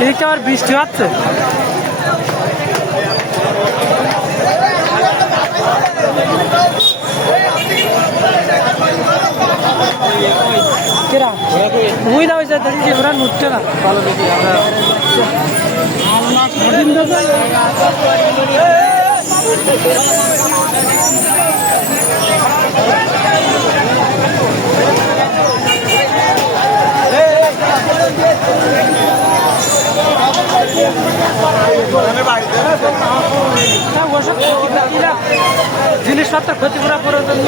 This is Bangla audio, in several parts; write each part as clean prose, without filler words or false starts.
এদিকে আবার বৃষ্টি হচ্ছে। বুঝতে হয়েছে দেখি ওরা নুটছে না ভালো দেখি জিনিসপত্র ক্ষতিপূরণ করার জন্য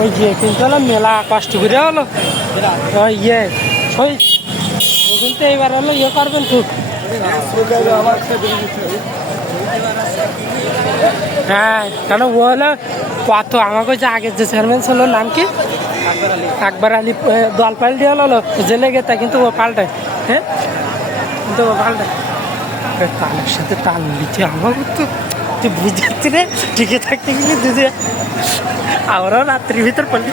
ওই যে কিন্তু হলো মেলা কষ্ট করে হলো ইয়ে ওই কিন্তু এইবার হলো ইয়ে করবেন খুব। হ্যাঁ কেন ও হলো কত আমাকে যে আগের যে চেয়ারম্যান ছিল নাম কি আকবর আলী দল পাল্টে হলো জেলে গেতা কিন্তু ও পাল্টায়। হ্যাঁ কিন্তু ও পাল্টায় তালের সাথে তাল নিচ্ছে আমার তো তুই বুঝাচ্ছি রে টিকে থাকতে গেলে দুজে আমরাও রাত্রির ভিতর পড়লি